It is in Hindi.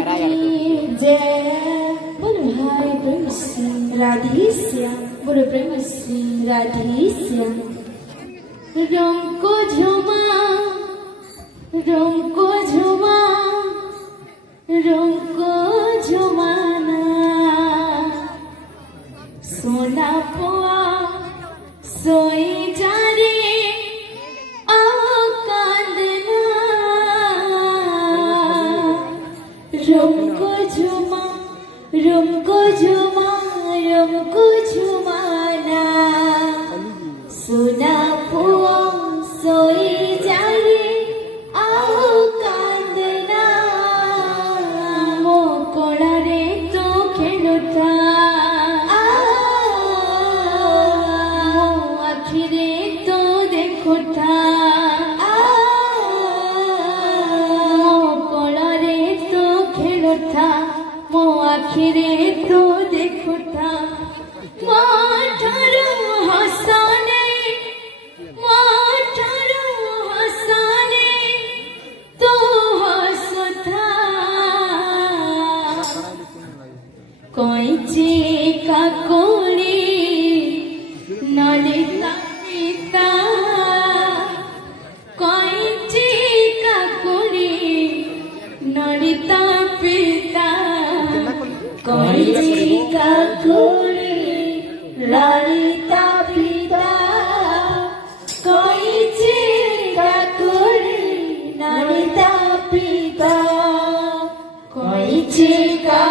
की जय। बोलो भाई प्रेम सिंह राधेश्याम, बोलो प्रेम सिंह राधेश्याम। रंग को झुमा, रंग को झुमा, रंग को झुमाना, सोना पुआ सोई जा रे आओ कांदना। रंग को झुमा, रंग को झुमा, रंग को झुमाना, सोना पुआ सोई जा रे आओ कांदना। मो कोड़ा रे तो खेलुता, मो आखिरे तो देखुता, मो कोड़ा रे तो खेलुता, मो आखिरे तो देखुता। माठारू हसाने, माठारू हसाने तो हसुथा। कैची काकुड़ी नलिता पिता, कैची काकुड़ी नलिता पिता, कैची काकुड़ी ललिता पिता, कैची काकुड़ी नलिता पिता, कैची का